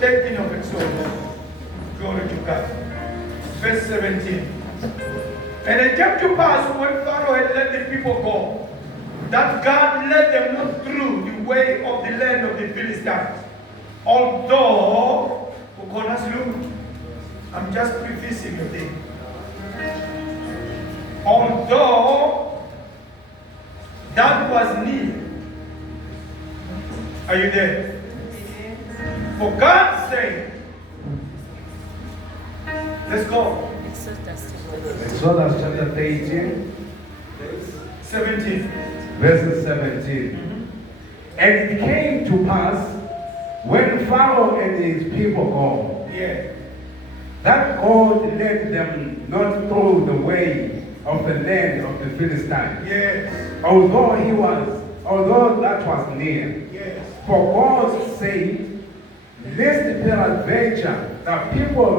13 of Exodus. Glory to God. Verse 17. And it came to pass when Pharaoh had let the people go, that God led them not through the way of the land of the Philistines. Although, I'm just prefacing the thing. Although that was near. Are you there? For God's sake. Let's go. Exodus chapter 18, 17. verses 17. And it came to pass when Pharaoh and his people go, that God led them not through the way of the land of the Philistines. Yes. Although that was near. Yes. For God said, lest peradventure the people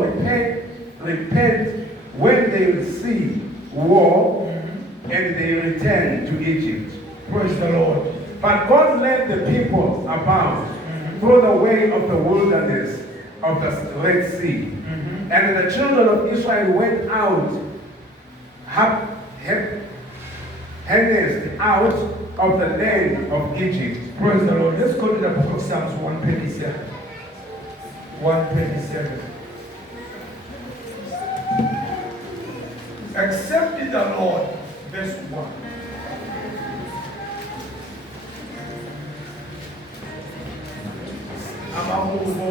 repent when they will see war and they return to Egypt. Praise the Lord. But God led the people about through the way of the wilderness of the Red Sea. And the children of Israel went out, harnessed out of the land of Egypt. Praise the Lord. Let's go to the book of Psalms 127. 127. Accept the Lord, verse 1. Amahubo,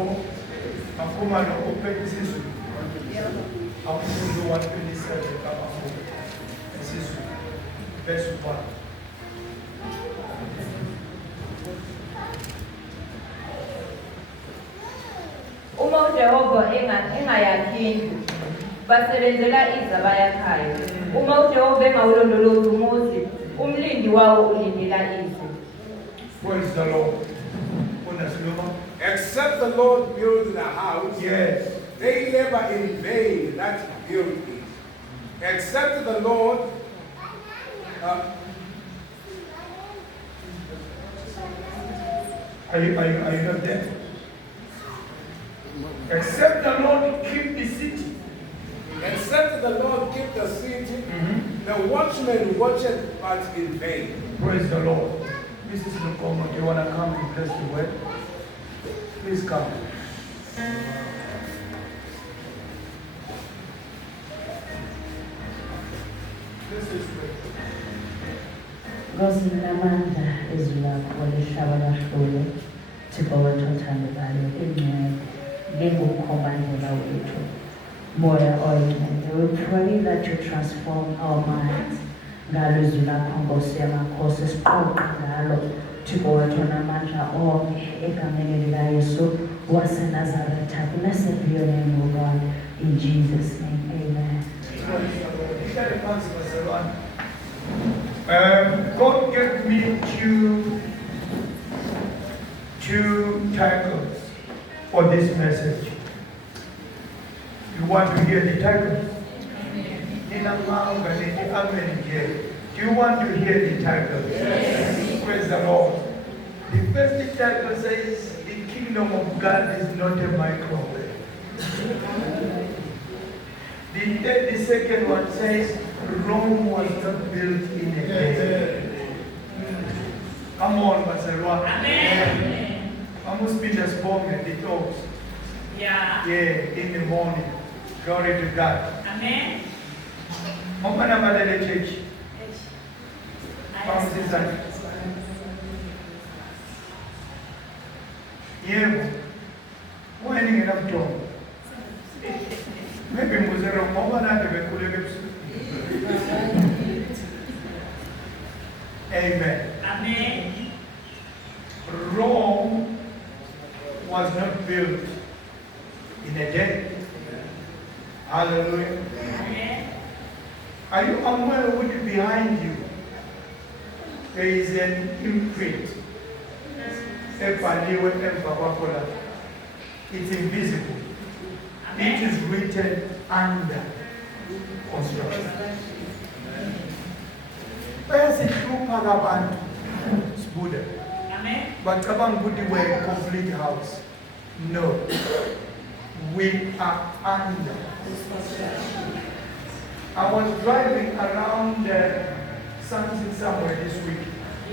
Makuma no open sisu. Amahubo 127. Sisu. Verse 1. Uma uJehova engayakhi basebenzela izabayakhayo. Uma uJehova engawulondolozi umuzi, umlindi wawo ulindela izwe. Praise the Lord. Except the Lord build the house, yes, they labor in vain that build it. Except the Lord Are you not there? Except the Lord keep the city. Except the Lord keep the city, the watchman watcheth but in vain. Praise the Lord. Mrs. Lukomo, do you want to come and bless the word? Please come. This is great. Nkosi namandla izwi lakho lihlaba kahlule Thixo wethu othandekayo ingcwele lingukhombandlela wethu moya oyingcwele. We pray that you transform our minds ngalo izwi lakho Nkosi yamakhosi esiqoqa ngalo Thixo wethu namandla onke egameni likaYesu waseNazaretha. Blessed be your name, O God, in Jesus' name, amen. God gave me two titles for this message. You want to hear the titles? Do you want to hear the titles? Yes. Praise the Lord. The first title says, the kingdom of God is not a microwave. The second one says, Rome was not built in a day. Come on, Maserwa. Amen. Amos Peter spoke at the talks. Yeah, in the morning. Glory to God. Amen. Mama na Malele Church. Yebo. Why ain't enough job? Maybe Muzero Mama na Amen. Amen. Rome was not built in a day. Hallelujah. Amen. Are you aware what behind you? There is an imprint. It's invisible. It is written under construction. Bayasihlupha abantu sibude. Amen. Bacabanga ukuthi we complete house. No. We are under. I was driving around something somewhere this week.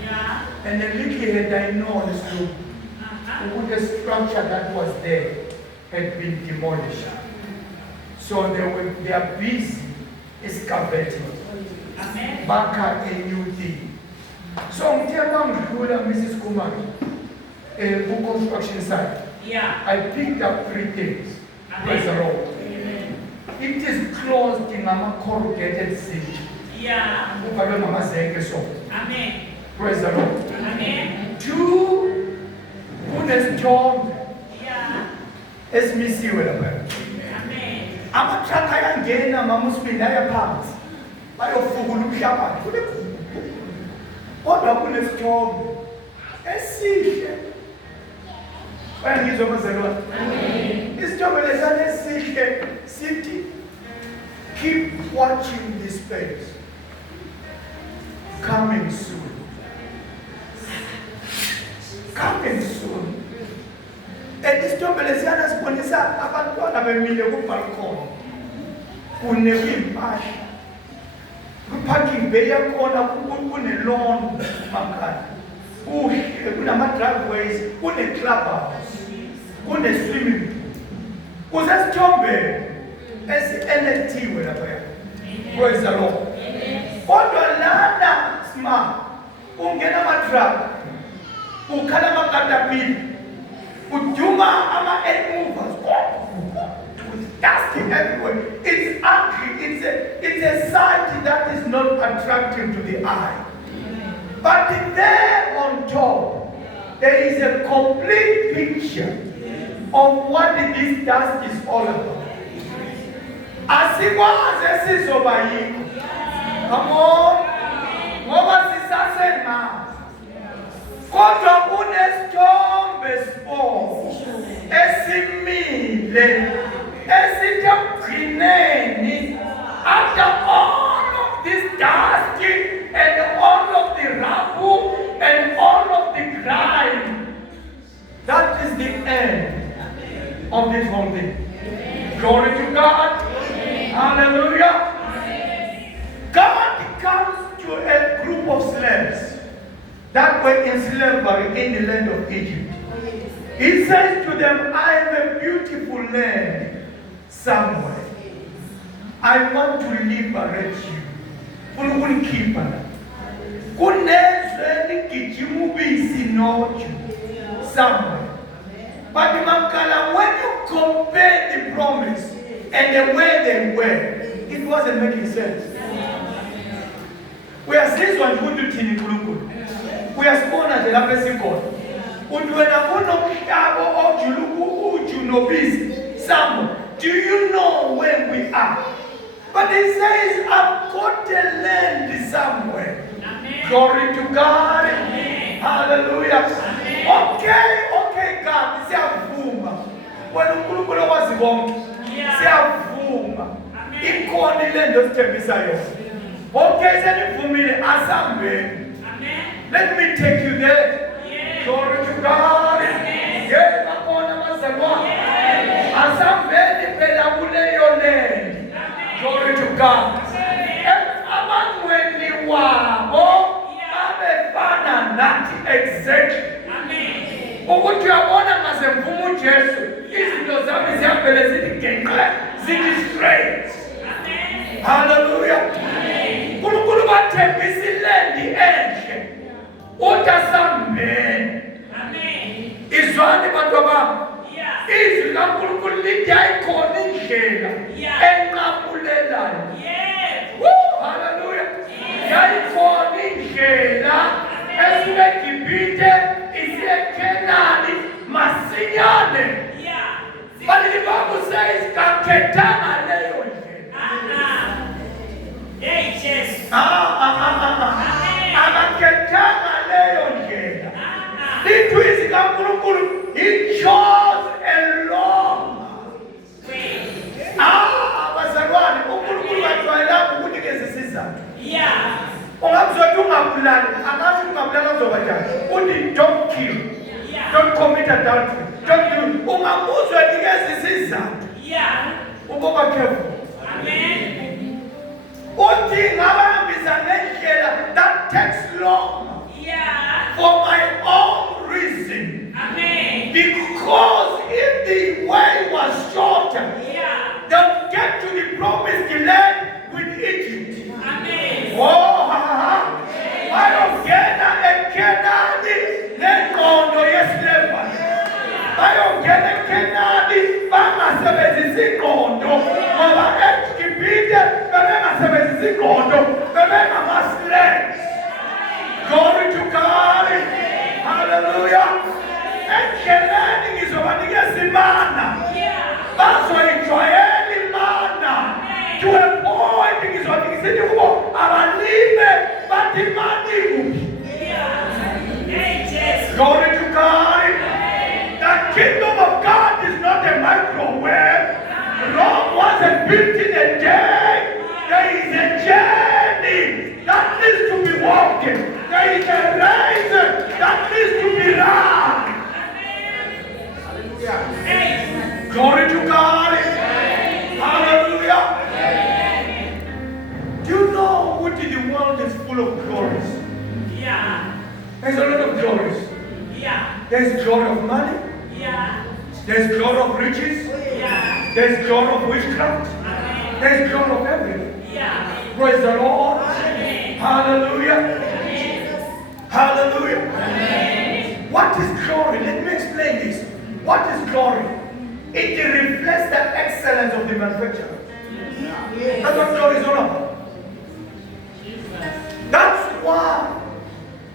Yeah. And the little had I noticed the structure that was there had been demolished. So they are busy excavating. Amen. Back a new thing. So I'm telling Mrs. Kumar, a construction site. Yeah. I picked up 3 things. Praise the Lord. It is closed in a corrugated city. Yeah. Amen. Praise the Lord. Amen. 2, kuna storm. Yeah. Esimisiwe lapha. Amen. Amatraka ayangena mamusiphinda ayaphansi. Bayofukula umhlabathi. Kodwa kunesithombe esihle. Bayangizwa bazalwane. Amen. Isithombe lesana esihle sithi keep watching this space. Coming soon. Coming soon. Isithombe lesana sibonisa abantwana bemile kubalcony. Kunempahla. Parking bay yakhona kune-lawn makhaya. Kuhle kunama-driveways, kune-clubhouse, kune-swimming pool. Kusesithombeni esi-electiwe laphaya. Praise the Lord. Kodwa lana smart ungena ama-truck, ukhala ama-caterpillar, uduma ama-egg movers. With dusting everywhere. It's ugly. It's a sight that is not attractive to the eye. But there on top, there is a complete picture of what this dust is all about. Asikwazi esizobayiko. Come on. Ngoba sisasema. Kodwa kunesithombe sibomvu esimile esigcineni after all of this dust and all of the rubble and all of the grime. That is the end of this whole thing. Glory to God. Hallelujah. God comes to a group of slaves that were in slavery in the land of Egypt. He says to them, I have a beautiful land somewhere. I want to liberate you. Somewhere. But when you compare the promise and the way they were, it wasn't making sense. We are saying one good to Tini. We are born as a lapis God. Do you know where we are? But he says, I've got a land somewhere. Amen. Glory to God. Amen. Hallelujah. Amen. Okay, God. Siyavuma. Wena uNkulunkulu wazi konke. Siyavuma. Ikhona ilendo osithembisa yona. Okay, senivumile asambeni. Let me take you there. Yeah. Glory to God. Yeah, bakona mazalwane. Asambeni phela kuleyo land. Glory to God. Abangweni wabo babefana nathi exactly. Ukuthi uyabona ngaze mvume uJesu, izinto zami ziyavele zithi genqe, zithi straight. Hallelujah. uNkulunkulu bathembisa ilendi enhle. Utasambeni. Izwani bantu bami. Izwi likaNkulunkulu lithi ayikhona indlela enqamulelayo. Hallelujah. Yayikhona indlela esuka eGibhithe isiya eKhenani masinyane. But the Bible says kakhethanga leyo ndlela. Hey Jesus. Akakhethanga leyo ndlela. Lithi izwi likaNkulunkulu he chose a long way. Bazalwane uNkulunkulu wajwayela ukunikeza isizathu. Ungabuzwa ungabulali, angathi ungabulala uzoba njani? Uthi don't kill. Don't commit adultery. Don't do ungamuzwa nikeza isizathu. Yeah. Uboba careful. Amen. Uthi ngabahambisa ngendlela that takes long Yeah. for my own reason. Amen. Because if the way was shorter, Yeah. they'll get to the promised land with Egypt. Amen. Oh, bayongena eKhenani nengqondo yeslavery. Bayongena eKhenani bangasebenzisi ingqondo ngoba eGibhithe bebengasebenzisi ingqondo bebengama-slaves. Glory to God. Hallelujah. Endleleni ngizobanikeza imana. Bazoyijwayela imana. To a point ngizonikisithi kubo abalime bathi imana ikuphi. Glory to God. The kingdom of God is not a microwave. Rome wasn't built in a day. There is a journey that needs to be walked. There is a race that needs to be run. Glory to God. Hallelujah. Do you know what the world is full of glories? Yeah. There's a lot of glories. Yeah. There's glory of money. Yeah. There's glory of riches. Yeah. There's glory of witchcraft. Amen. There's glory of everything. Yeah. Praise the Lord. Amen. Hallelujah. Hallelujah. Amen. What is glory? Let me explain this. What is glory? It reflects the excellence of the manufacturer. That's what glory is all about. That's why,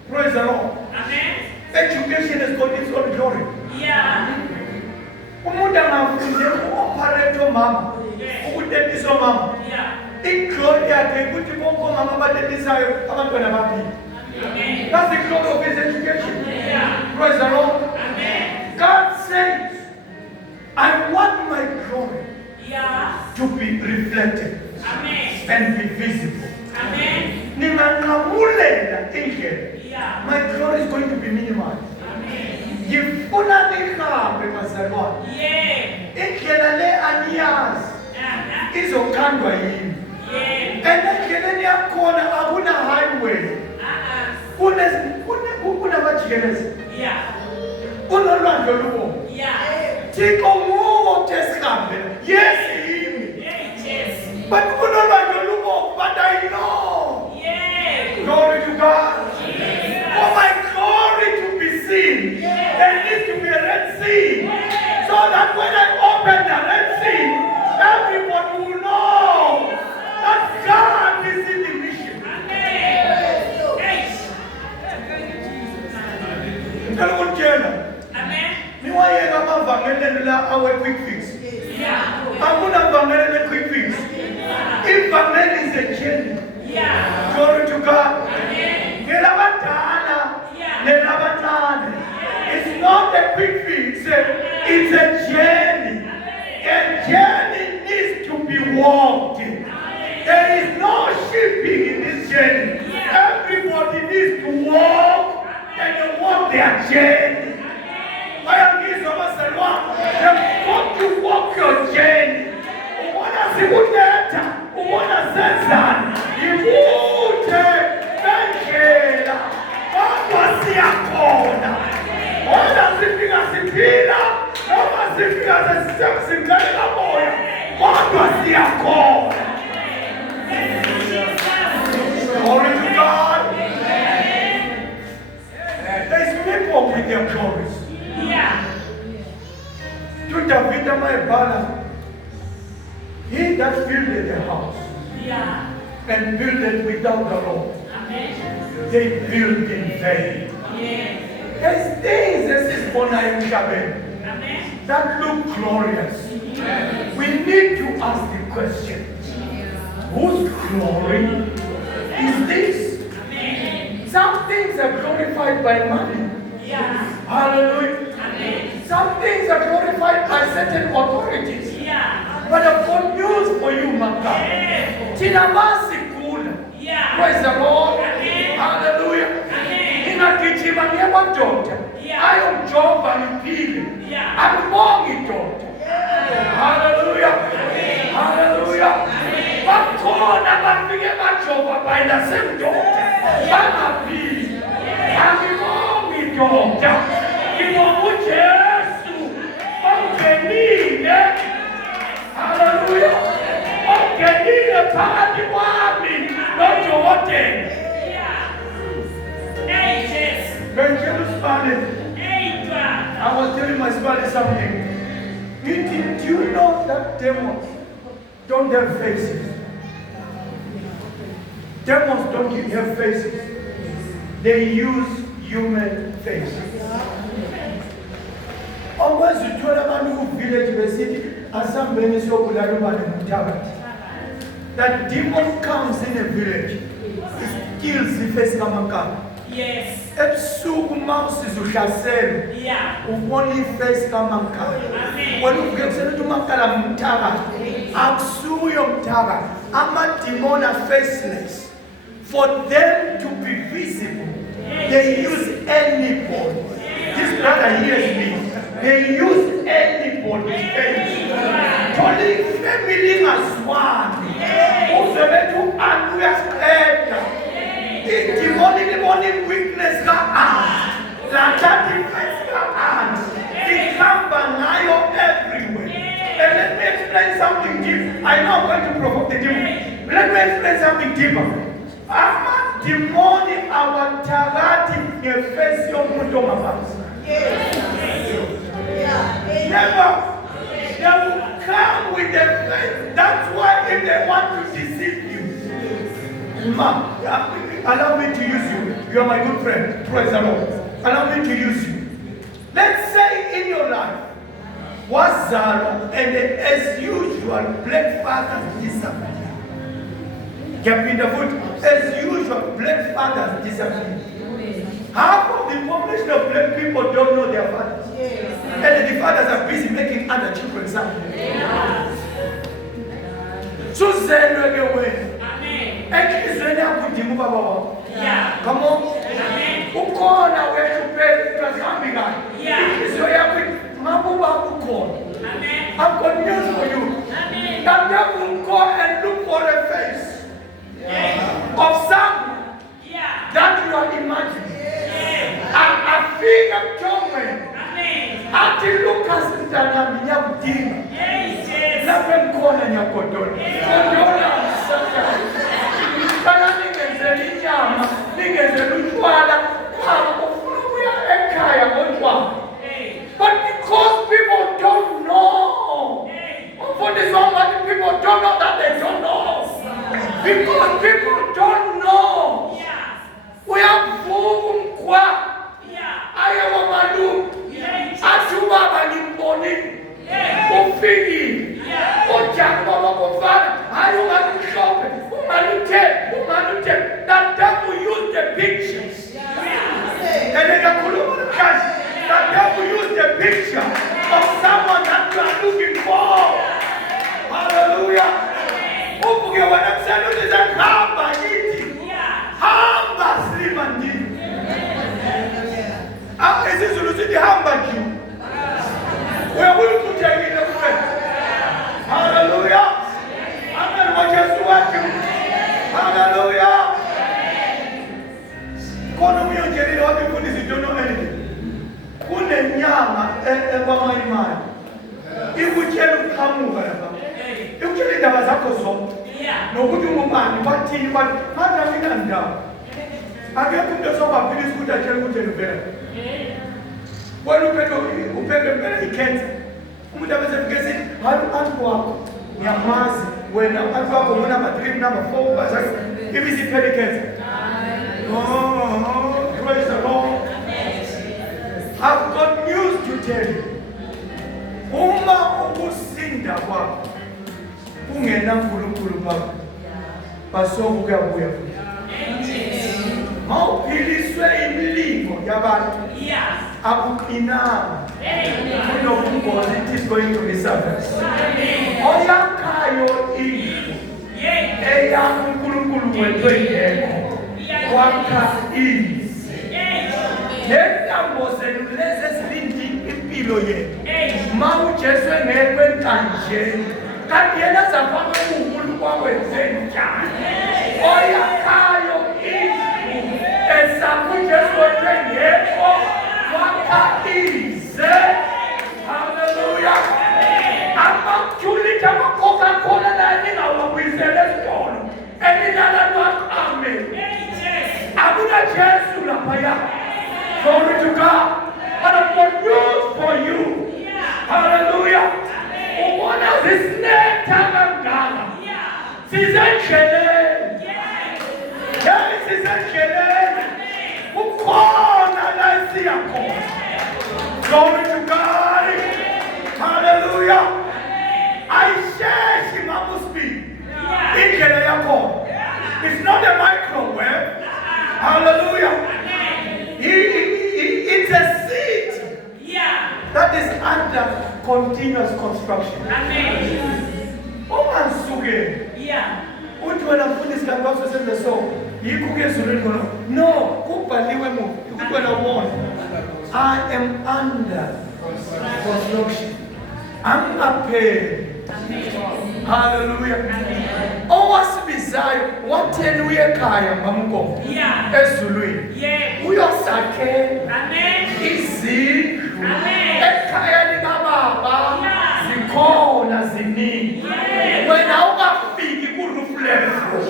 praise the Lord, Amen. education has got its own glory. Yeah. Umuntu angafunde uku-operate omama, ukudedisa omama. Yeah. I-glory yakhe ukuthi bonke omama abadedisayo abantwana babili. Amen. That's the glory of his education. Yeah. Praise the Lord. Amen. God says, I want my glory Yeah. to be reflected Amen. and be visible. Amen. Ninganqamulela indlela. Yeah. My glory is going to be minimized. Amen. Ngifuna nihambe bazalwane. Yeah. Indlela le aniyazi izokhandwa yini. Yeah. Endleleni yakhona akuna highway. Kunamajikelezi. Yeah. Kunolwandle olubomvu. Yeah. Thixo nguwo tesihambe. Yes, yimi. Yeah. Yes. But kunolwandle olubomvu, but I know. Yeah. Glory to God. Yeah. For my glory to be seen, there needs to be a Red Sea. So that when I open the Red Sea, everybody will know that God is in the mission. Amen. Niwayeka amavangelelo la awe quick fix. Yeah. Akuna vangelelo quick fix. Ivangeli is a journey. Yeah. Glory to God. Amen. Nelabadala, Yeah. nelabancane. It's not a quick fix. It's a journey. A journey needs to be walked. There is no shipping in this journey. Everybody needs to walk and they walk their journey. I am here to walk your journey. Uwana sikuteta, uwana zenzani, ibute bengela, kodwa siyakhona. Ona sifika siphila, noma sifika simgalela moya, kodwa siyakhona. Glory to God. There's people with their glories. Yeah. To David Maibala, he that builded a house Yeah. and built it without the Lord, Amen. they build in vain. Yeah. There's things that is Amen. that look glorious. We need to ask the question, whose glory is this? Amen. Some things are glorified by money. Yeah. Hallelujah. Amen. Some things are glorified by certain authorities. Yeah. But I've got news for you, my God. Yeah. Tinamasi kula. Yeah. Praise the Lord. Amen. Hallelujah. Amen. Ingagijima ngiyabadonda. Yeah. Ayomjova ngiphile. Yeah. Akubonge and asemdoda bangaphili angibongi doda ngibonga uJesu ongenile haleluya ongenile phakathi kwami nodokotela I was telling my sponsor something. Do you know that demons don't have faces? Demons don't have faces. They use human faces. Always you told about village city asambeni sokulaluma nemuthabati. That demon comes in a village, it kills the face kamakama. Yes. Ebusuku mawusiza uhlasela. Yeah. Ubona iface kamakhala. Wena uvuke kusele umakhala mthakathi. Akusuyo mthakathi. Amademon are faceless. For them to be visible, they use anybody. This brother hears me. They use anybody. Totally family as one. Uzobethi uyasiqeda. Demonic weakness ka-ant. That defense ka-ant. Ihamba ngayo everywhere. And let me explain something deep. I know I'm going to provoke the demon. Let me explain something deeper. Demonic awathakathi nge-face yomuntu ongaphansi. Never. They will come with the face. That's why if they want to deceive you. Mom, allow me to use you. You are my good friend. Praise the Lord. Allow me to use you. Let's say in your life, wazalwa and as usual, black fathers disappear. As usual, black fathers disappear. Half of the population of black people don't know their fathers. And the fathers are busy making other children something. So zelwe ke wena. Ekizweni yakudinga ubaba wakho. Come on. Ukhona wethu phela kahambi kahle. Inhliziyo yakho mabuba ukhona. I've got news for you. That devil go and look for a face of someone that you are imagining. A figure torment. Ati Lucas mtanami nyakudinga. Lapho mkhona nyakodona. Kodona msaka. Kana ningenzela inyama, ningenzela utshwala, ufuna ukuya ekhaya ngotshwala. But because people don't know, for this one, people don't know that they don't know. Because people don't know. We have Vumkwa. I am a manu. Asubaba Nimboni. Ufigi. Ojamba Mokofan. I am a shop. Umanute. That devil use the pictures. And then that devil use the picture of someone that you are looking for. Hallelujah. Ubuke wanamsana uliza hamba niti. Hamba slima niti. Ezi sulusi hamba juu. Wewe kutengile kwe. Hallelujah. Amen wa Yesu wake. Hallelujah. Kono mionjeri watu kundisi don't know anything. Kune nyama kwa maimani. Ikuchelu kamuga yaba. Ikuchelu ndaba zako zote. Nokuthi umani bathini bathi hata mina ndaba. Akekho umuntu osobaphilisa ukuthi atshele ukuthi ngivela. Wena uphethe impela ikhensa. Umuntu abesefike sithi hayi anti wakho ngiyamazi wena anti wakho number 3 number 4 bazake ibisiphela ikhensa. Oh, praise the Lord. I've got news to tell you. Uma ukusinda kwakho ungena uNkulunkulu bakho basoku kuyabuya. Mawuphiliswe imilingo yabantu akuqinanga. Kunobungozi it is going to be service. Oyakhayo indlu eyakho uNkulunkulu wethu engekho wakha indlu. Lentambo zenu lezi ezilindi impilo yethu mawuJesu engekho entanjeni kanti yena zaphamela uNkulunkulu kwawenzeni njani oyakhayo akujesu otwengepo wakaize. Hallelujah. Amathuli Coca-Cola naninga wabuyisele esitolo. Eminala lwakame. Akuna Jesu laphaya. Glory to God. But I'm for news for you. Hallelujah. Ubona zisinetha kangaka. Sizendleleni. Yes, sizendleleni. Ukhona la siya khona. Glory to God. Hallelujah. Ayisheshi mamusbi. Indlela yakho. It's not a microwave. Hallelujah. It's a seed that is under continuous construction. Ungansuke. Uthi wena mfundisi kanti wasesenze so. Yikho ke ezulwini khona. No, kubhaliwe mu. Ukuthi wena ubone. I am under construction. Angaphe. Hallelujah. Owasibizayo wathela uye ekhaya ngamnkomo. Ezulwini. Uyosakhe. Izindlu. Ekhaya likababa zikhona ziningi. Wena ungafiki ku-roof level.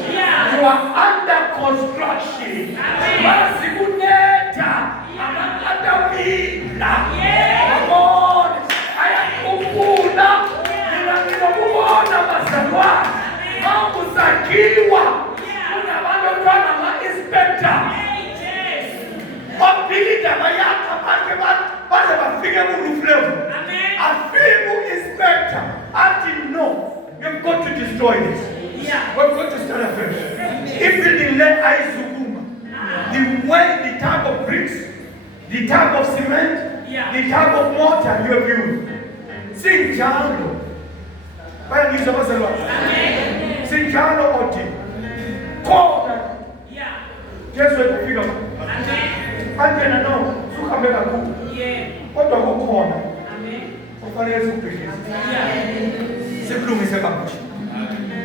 You are under construction. Masikunetha amakatapila. Wabona ayakufuna. Ninokubona bazalwane. Makuzakiwa. Unabantu abantwana ama-inspector. Opilita bayakha baze bafike ku-roof level. Afike u-inspector athi no, we've got to destroy this. We've got to start afresh. If building le ayizukuma, the way, the type of bricks, the type of cement, the type of mortar you have used, sinjalo. Bayangizwa bazalwane. Sinjalo oti. Khona. Jesu ekufika. Angena no, suhambe kakhulu. Kodwa kukhona. Kufanele sikubhekise. Sikulungise kakuhle.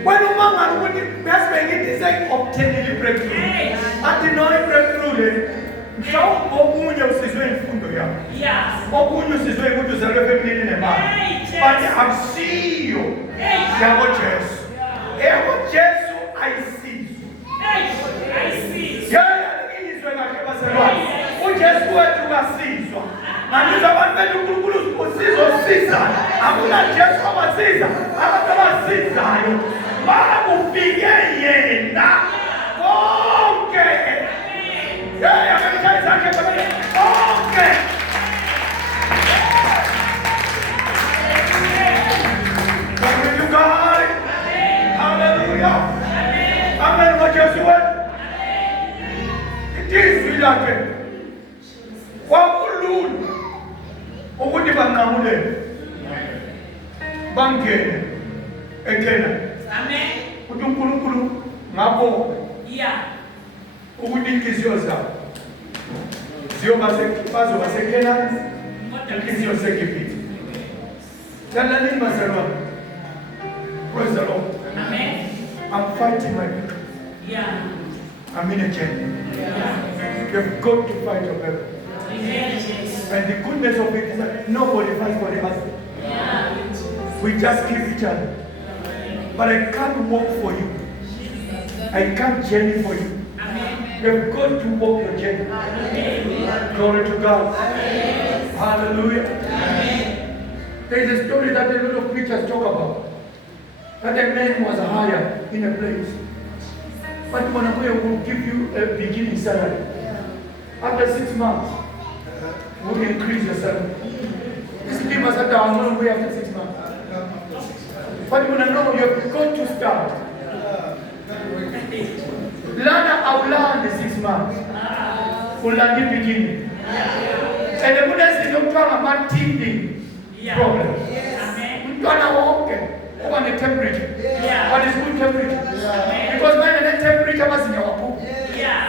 Wena uma ngabe ukuthi besibengithi sekuobtainile breakthrough. Athi no breakthrough le. Mhlawumbe okunye usizwe imfundo yakho. Okunye usizwe ukuthi uzalwe femini nemali. But akusiyo. Yabo Jesu. Yabo Jesu ayisizwe. Izwe kahle bazalwane. uJesu wethu kasizwa. Manje abantu bethu uNkulunkulu usizosiza. Akuna Jesu abasiza, abantu abasizayo. Bakufike yena. Konke. Akayithatha sakhe konke. Glory to God. Hallelujah. Amen. Jesu wethu. Izwi lakhe kwakulula ukuthi banqamulele bangene eKenani. Amen. Ukuthi uNkulunkulu ngabo ukuthi inhliziyo zabo bazoba seKenani, inhliziyo seGibhithe. Lalani bazalwane. Praise the Lord. Amen. I'm fighting my battle. I'm in a journey. You've got to fight your battle. And the goodness of it is that nobody fights for the other. We just keep each other. But I can't walk for you. I can't journey for you. You've got to walk your journey. Glory to God. Hallelujah. There is a story that a lot of preachers talk about. That a man was hired in a place. But Manakoya will give you a beginning salary. After 6 months, will increase your salary. This team has had our own way after 6 months. But when I know you've got to start. Lana outlined the 6 months. Will not be beginning. And the Buddha is not talking about teething problem. We're talking about over the temperature. What is good temperature? Because when the temperature was in your book.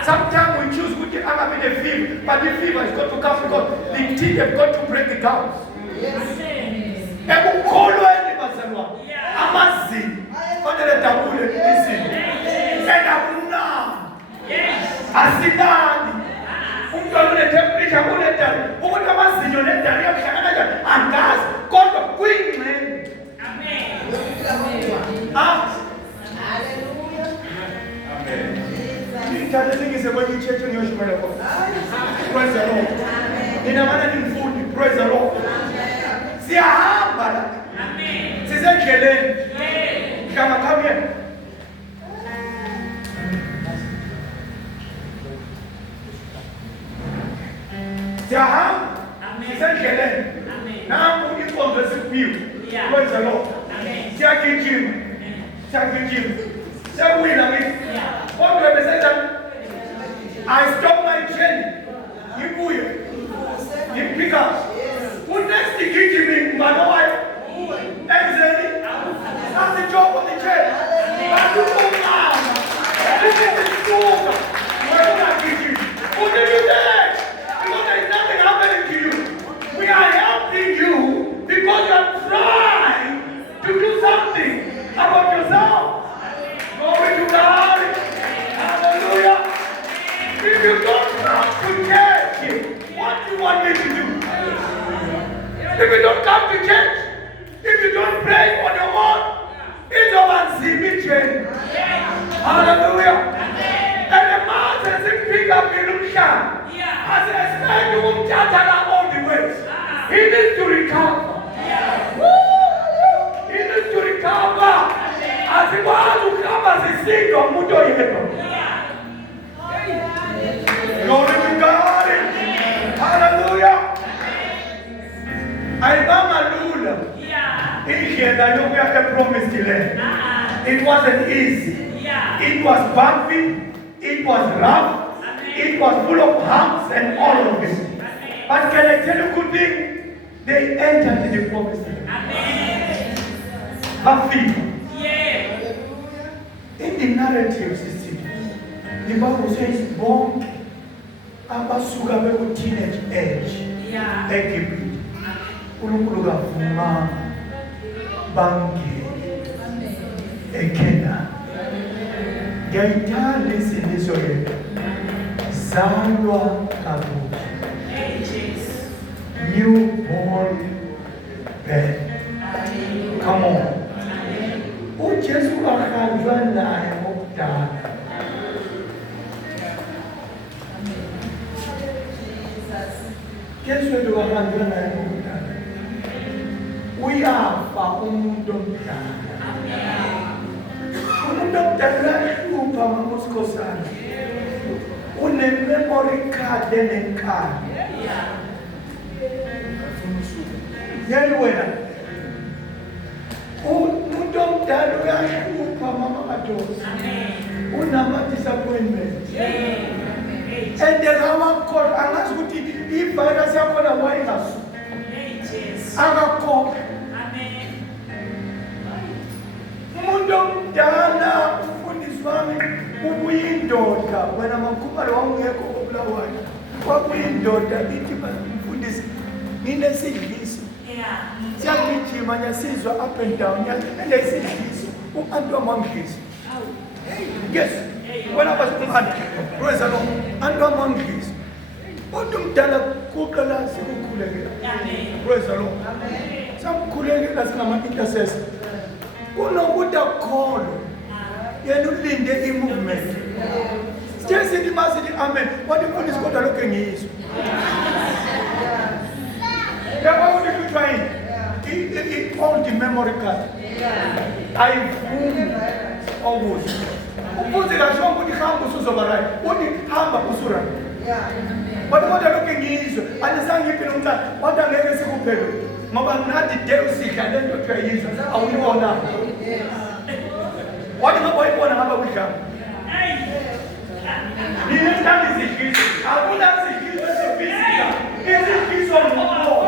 Sometimes we choose good to the fever, but the fever has got to come because the teeth have got to break the gums. Amazing. Father, listen. And I'm now. Asidani. ngiyoshukela khona. Praise the Lord. Nina mana nimfundi, praise the Lord. Siyahamba la. Amen. Sisendleleni. Mhlanga come here. Siyahamba. Sisendleleni. Nangu inkonzo esiphiwe. Praise the Lord. Siyagijima. Siyagijima. Siyawina ngithi. Kodwa besenza I stop my journey. Ngibuye. Ngipick up. Next gijiming mbano wayo. Exeni. That's the job of the church. That's the program. This is the school. We're not gijiming. What did you say? Because there's nothing happening to you. We are helping you because you are trying to do something about yourself. Glory to God. Hallelujah. If you don't come to church, what do you want me to do? If you don't come to church, if you don't pray on your own, it's over cemetery. Hallelujah. And the man says, pick up the Lushan. As I expect you will judge all the ways. He needs to recover. He needs to recover. As he wants to come as a seed of Mudo Yeto. Glory to God. Hallelujah. I am a Lula. Here, I know we have the promised land. It wasn't easy. It was bumpy. It was rough. It was full of humps and all of it. But can I tell you a good thing? They entered the promised land. Happy. In the narrative, the Bible says, born abasuka beku teenage age. Egipit. Unkulunkulu kavuma bangi ekena. Ngiyayithanda isindiso yethu. Zalwa kabusha. Newborn baby. Come on. uJesu ahanjwa naye ngokudala. Yesu wethu ahanjwa naye ngokudala. Uyafa umuntu omdala. Umuntu omdala uyahlupha mamusikhosana. Une-memory card enenkani. Yena wena. Umuntu omdala uyahlupha mama madosi. Unama-disappointment. And there's our call. Angazi ukuthi i-virus yakhona wayingasu. Akakhokha. Umuntu omdala umfundisi wami ubuyindoda wena makhumalo wawungekho koBulawayo. Kwakuyindoda ithi mfundisi nginesidliso. Siyagijima nyasizwa up and down. Nginesidliso. U-anti wamangisi. Yes. When I was born, praise the Lord. And I'm on this. What do you tell a cookala? Praise the Lord. Some colleagues as an intercessor. Who know what they call? You don't need the movement. Just in the mass, amen. What the God is called looking is. What are you trying? It all the memory card. I boom almost. Upuzi la shongo ni hambo suzo barai. Uni hamba kusura. But what are looking is, understand you can what are they saying people? Mama not the devil sick and then to try is. Are we on now? What am I going to have a week? The next time is the kiss. I would have the kiss is physical. Is it kiss on the floor?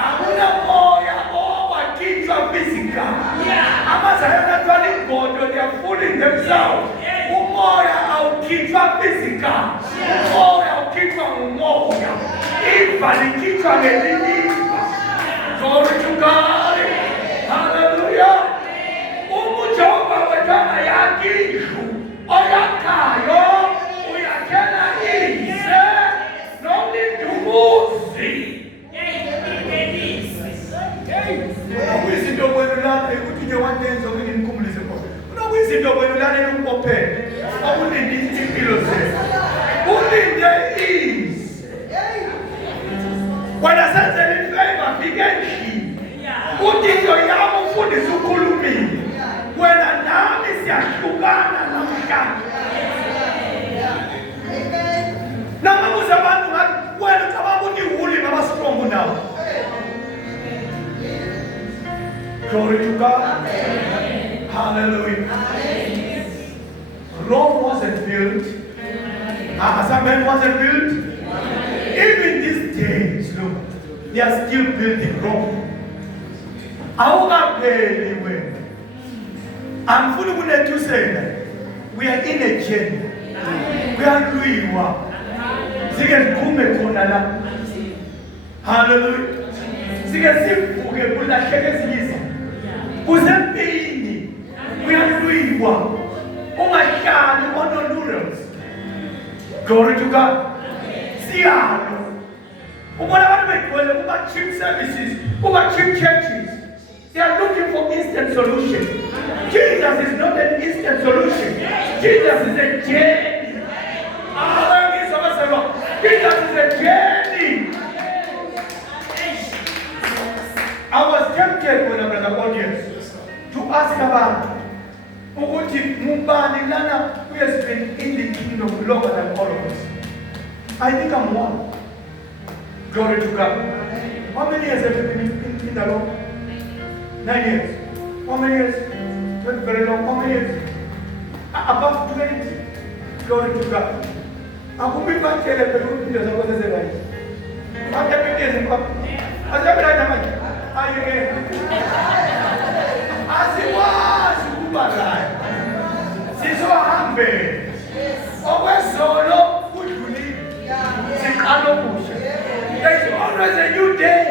I would have physical. God, they are fooling themselves. Umoya au kichwa physical. Umoya au kichwa umoya. Ifa ni kichwa ngelipa. Glory to God. Hallelujah. Umujoba wetana yakishu. Oyakayo. Uyakena ise. Noni tumuzi. Wizindo wenu lana ikutinye wandenzo ngini mkumulise kwa. Wizindo wenu lana ikupope. Awuni Udingo yami ufundisa ukhulumile. Wena nami siyahlukana namhlanje. Nama kuze abantu ngathi wena ucabanga ukuthi ihuli baba strong now. Glory to God. Hallelujah. Rome wasn't built. Amen wasn't built. Even these days, look, they are still building Rome. I'm fully willing to say that we are in a journey. We are doing what? Hallelujah. We are doing what? Oh my God, you want no noodles. Glory to God. See how. About cheap services, about cheap churches. They are looking for instant solution. Jesus is not an instant solution. Jesus is a journey. Jesus is a journey. I was tempted when I was an audience to ask about Uguti Mumbani Lana, who has been in the kingdom longer than all of us. I think I'm one. Glory to God. How many years have you been in the Lord? 9 years. How many years? Not very long. How many years? Above 20. Glory to God. I will be back here at the room because I was a right. I'm happy days in Papa. I was happy that much. I again. As it was, she's so humble. Always solo, good to live. There is always a new day.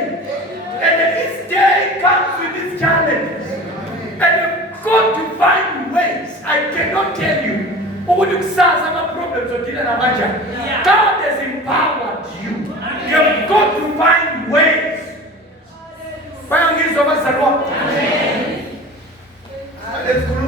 And each day comes with its challenge. And you've got to find ways. I cannot tell you. Who would you solve some problems or deal in God has empowered you. You've got to find ways. Let's go and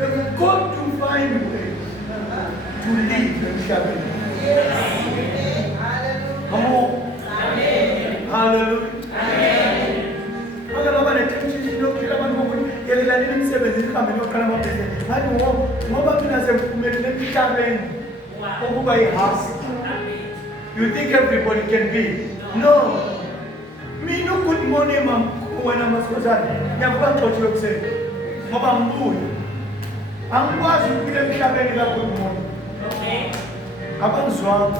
you've got to find ways to live and shopping. Come on. Hallelujah. You think everybody can be? No. Me no good money, ma'am. When I'm a son, you have got to say, Mama Mood. I'm was you couldn't have any good money. Abang Swam.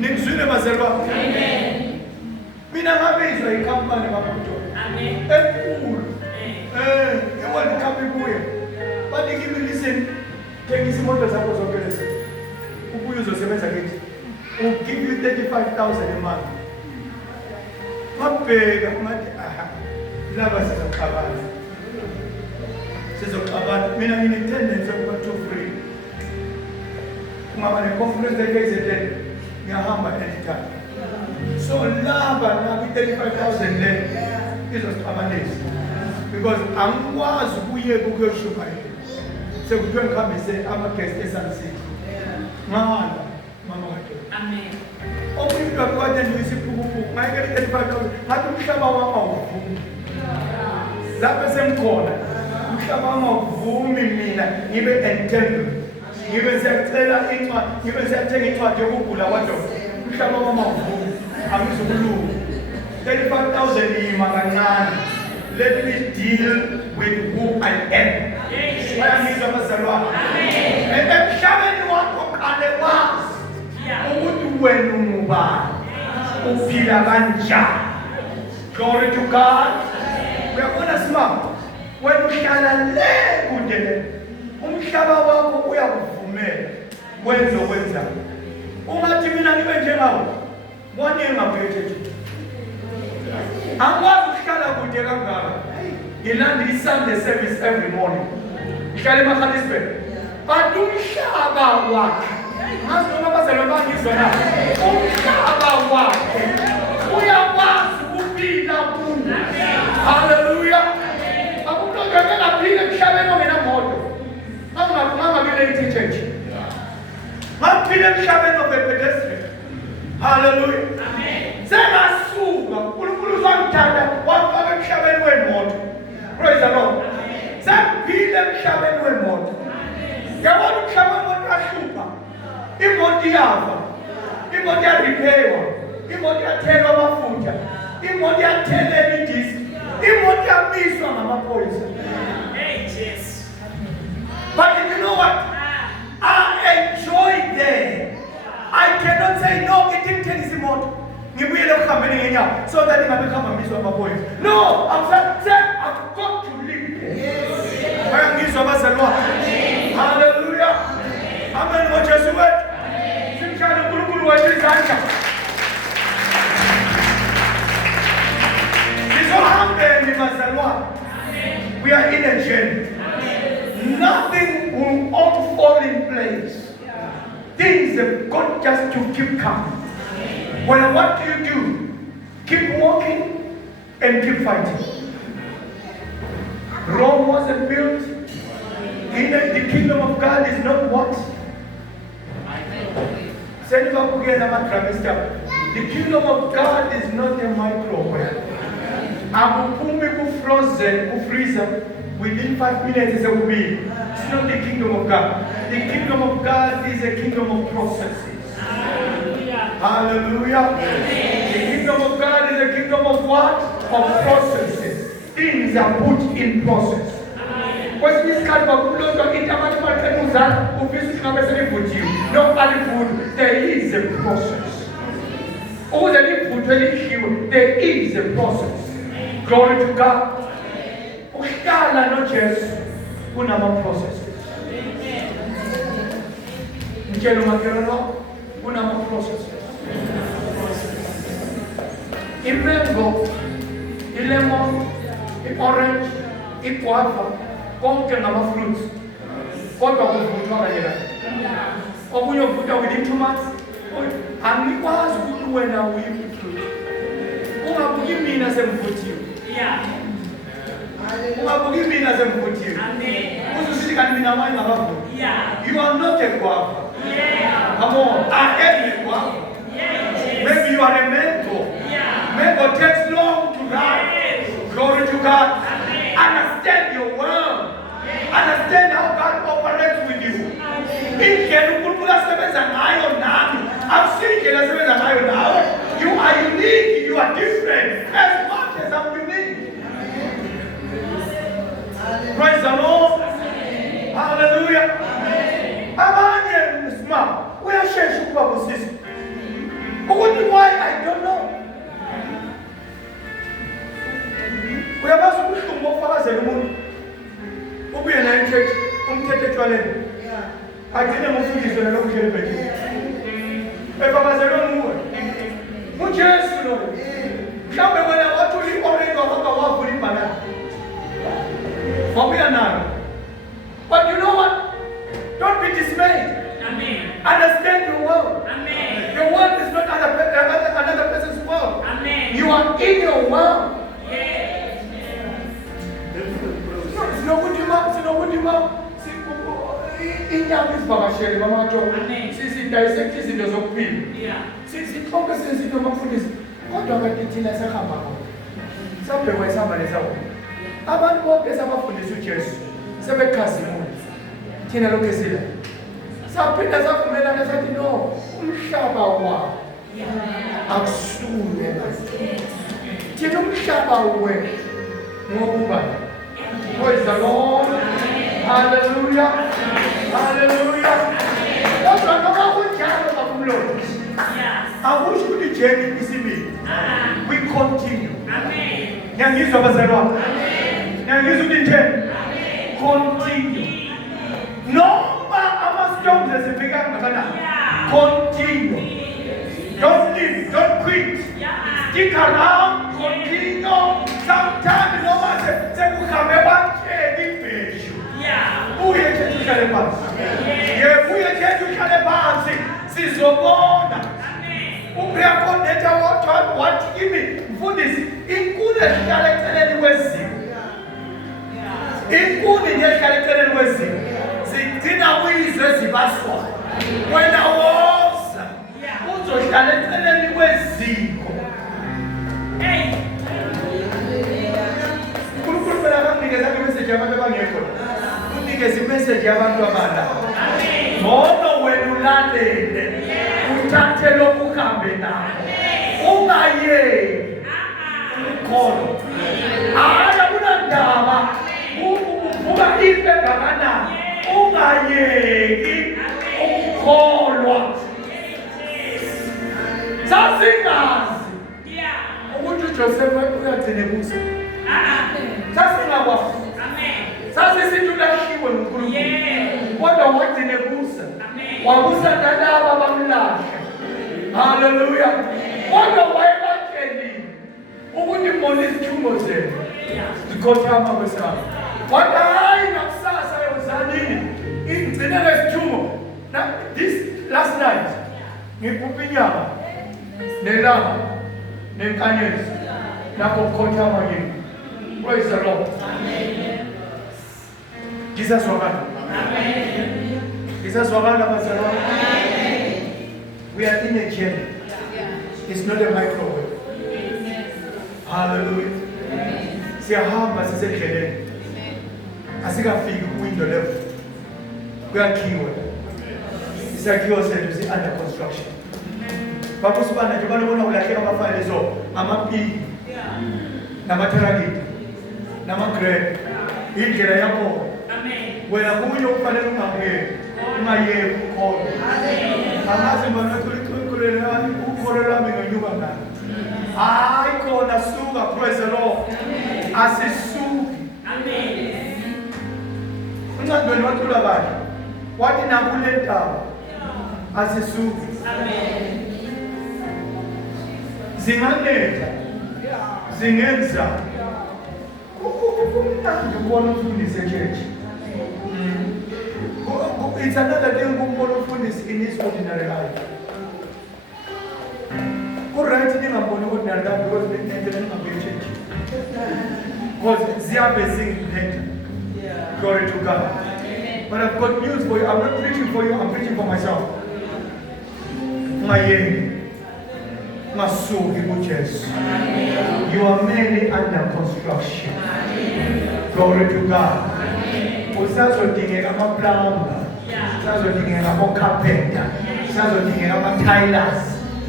Ning Sune Maserwa. Mina Mavis like company Maputo. Amen. Fool. You want to come here. But they give you listen. Take this motor suppose okay. Who use those seven again? Who give you 35,000 a month? What big? Lava says of Kavan. Says of Kavan. Mina in attendance of what to free. Mama, the conference that is attended. Yahamba anytime. So Lava now with 35,000 then is a permanent. Because I'm was who you go shoot my head. So we don't come and say I'm a case SNC. Mama. Amen. Oh, if you have got then you see my 35,000. How do you shove our that person corner. You shove our boom in me, even entangled. Even say tell into even say take it to a jobula what of Shama Mama I'm so blue 35,000 let me deal with who I am. I am his of and if Shama you want to call the was who would you when you move glory to God. We are going to smile when we can let good umhlaba wako uyakuvumela wenze wenza ungathi mina nibe njengawo one engaphethe nje akwazi ukuhlala kude kangaka ngilanda i-Sunday service every morning ngihlala eMagaliesburg but umhlaba wakhe ngazi noma bazalwa bangizwa na umhlaba wakhe uyakwazi ukuphila kuwo. Haleluya. Akumuntu ongeke aphile emhlabeni ongenamoto angaphanga kule church. Maphile emhlabeni opedestrian. Haleluya. Sengasuka uNkulunkulu uzangithatha wafaka emhlabeni wemoto. Praise the Lord. Sengiphile emhlabeni wemoto. Yabona umhlaba wemoto ahlupha. Imoto iyafa. Imoto iyariphewa. Imoto iyathelwa amafutha. Imoto iyathelela idisk. Imoto iyamiswa ngamaphoyisa. But you know what? I enjoy there. I cannot say no, it didn't tell you more. So that it can become a miserable boy. No, I'm saying I've got to live there. Hallelujah. Amen. What you say? We are in a journey. Nothing will all fall in place. Things have got just to keep coming. Well, what do? Keep walking and keep fighting. Rome wasn't built. The kingdom of God is not what? The kingdom of God is not a microwave. Frozen, freezer. Within 5 minutes, it will be. It's not the kingdom of God. The kingdom of God is a kingdom of processes. Hallelujah. The kingdom of God is a kingdom of what? Of processes. Things are put in process. When this kind of food, there is a process. There is a process. Glory to God. Not just unama processes. Unama processes. Mango, lemon, orange, guava, konke ngama fruits. Kodwa kuvutwa kanye la. Okuyovuthwa within 2 months. Angikwazi ukuthi wena uyifuthi. Ungabuki mina semvuthiwe. Yeah. Ungabuki mina semvuthiwe. Amen. Uzusithi kanti mina amanye ngabavuthi. Yeah. You are not a guava. Yeah. Come on, I am a guava. Yeah. Maybe you are a mentor. Yeah. Mentor takes long to write. Yes. Glory to God. Amen. Understand your word. Understand how God operates with you. I've seen you are unique, you are different, as much as I'm unique. Praise the Lord. Hallelujah. Amanye smart. Uyashesha ukuba busisi. Ukuthi why I don't know. Uyabaza ukuhlungu ofakazela umuntu. Ubuye naye church, umthethe etshwaleni. Agcine ngumfundisi wena lokhu hleli ebhekile. Efakazelwe nguwe. UJesu lo. Mhlawumbe wena wathula i-orange wahamba wavula ibhanana. Wabuya nalo. But you know what? Don't be dismayed. Amen. Understand your world. Amen. Your world is not another person's world. Amen. You are in your world. Yes. Sinokudima inyama izivakashele mamajo sidayisect izinto zokuphila sithonke sezinto abafundisi kodwa kanti thina sahamba khona sabhekwa isihamba lesawo abantu bonke sabafundisa uJesu sebekhazimula thina lokho esila saphinda savumelana sathi no umhlaba wabo akusuke thina umhlaba wethu ngokuba praise the Lord. Hallelujah. Hallelujah. Kodwa noma kunjalo bakumlolo. Akusho ukuthi journey isimile. We continue. Amen. Ngiyangizwa bazalwa. Amen. Ngiyangizwa ukuthi nje. Continue. Noma ama-storms esifika kangakanani. Continue. Don't leave. Don't quit. Stick around. Continue. Sometimes noma sekuhambe batshela ibheshu. Uye thethu uhlale phansi. Uye thethu uhlale phansi. uzobona. Uyakhonetha wathi kimi mfundisi inkuni ehlala eceleni kwezimo. Inkuni nje ehlala eceleni kwezimo. Sigcina uyizwe ezibaswayo. Wena woza uzohlala eceleni kweziko. Unkulunkulu phela akamnikeza imessage yabantu abangekho. Unikeza imessage yabantu abala. Ngono wena ulalele. Uthathe lokhu uhambe nalo. Ungayeki ukholo. Hayi akunandaba. Uvuka ife ngakanani. Ungayeki ukukholwa. Sasingazi ukuthi uJoseph uyagcina ebusa. Sasingakwazi. Sasisithi ulashiwe nguNkulunkulu. Kodwa wagcina ebusa. Wabusa nalaba abamlahla. Hallelujah. Kodwa wayebatsheli ukuthi mbona izithumo zenu zikhothama kwesabo. Kodwa hayi nakusasa yozalini ingcinele isithumo. Now this last night ngiphupha inyama nelanga nenkanyezi lapho ukhothama yini. Praise the Lord. Amen. Jesus wakala. Amen. Jesus wakala bazalwa. Amen. We are in a journey. It's not a microwave. Hallelujah. Siyahamba sisendleleni. Asikafiki ku-window level. Kuyakhiwa. Isakhiwo sethu si-under construction. Bakusibana nje banobona ulahleka amafayile so amapiki namatharakiti namagredu indlela yakho. Wena kuyo kufanele ungayeki ukholwa. Angazi mbona kulikhulelani ukholelwa ngenyuka ngani. Hayi khona suka. Praise the Lord. Asisuki. Uncandweni wathula bani wathi nakule ndaba asisuki. Zinganetha zingenza kumnandi ukubona umfundisi echurch. It's another thing ukubona umfundisi in his ordinary life. Right ningambona ordinary life because nendlela ningabuye echurch. Because ziyabe zingileta. Glory to God. But I've got news for you. I'm not preaching for you, I'm preaching for myself. You are merely under construction. Glory to God. Usazodingeka amaplumber, usazodingeka amacarpenter, usazodingeka ama-tilers.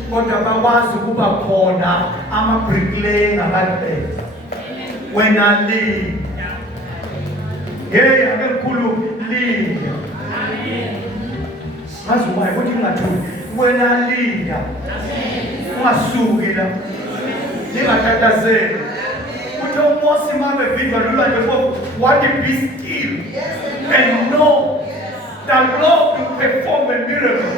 Kodwa bakwazi ukuba khona ama-bricklayer ngabalibetha. Wena linda. Hey, ake mkhulu linda. Mazi umaye ukuthi ungathuki. Wena linda. Ungasuki la. Ningatatazeli. Uthi uMosi mabe vidwa lula nje what be still and know the Lord will perform a miracle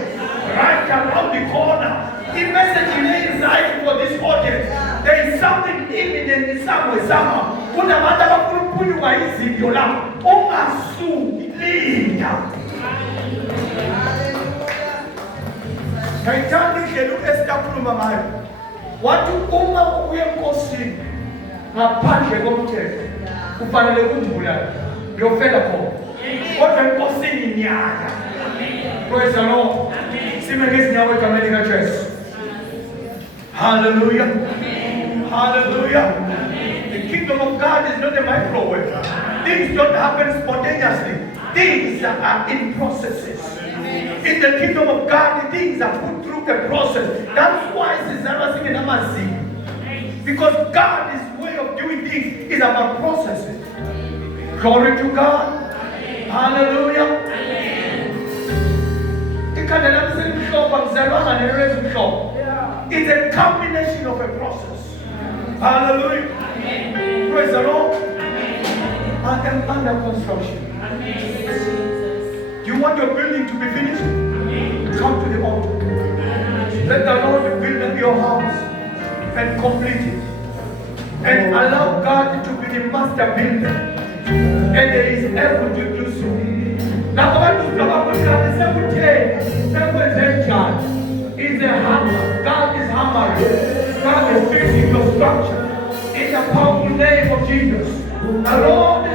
right around the corner. The message is right for this audience. There is something imminent in somewhere, somehow. Kuna manda bakulupuyu wa izinto la. Ungasuki linda. Kaitani khelu esikhuluma ngayo. Wathi uma uye enkosini ngaphandle komthetho kufanele kumbulala ngiyofela khona. Kodwa enkosini nyaka. Praise the Lord. Sime ngezinyawo egameni likaJesu. Hallelujah. Hallelujah. The kingdom of God is not a microwave. Things don't happen spontaneously. Things are in processes. In the kingdom of God, things are put through a process. That's why Cesaro singing Amazing. Because God's way of doing things is about processes. Glory to God. Hallelujah. It's a combination of a process. Hallelujah. Praise the Lord. I am under construction. You want your building to be finished? Come to the altar. Let the Lord build up your house and complete it. And allow God to be the master builder. And He is able to do so. Now, I want to talk about God. is a hammer. God is hammering. God is fixing your structure. In the powerful name of Jesus. The Lord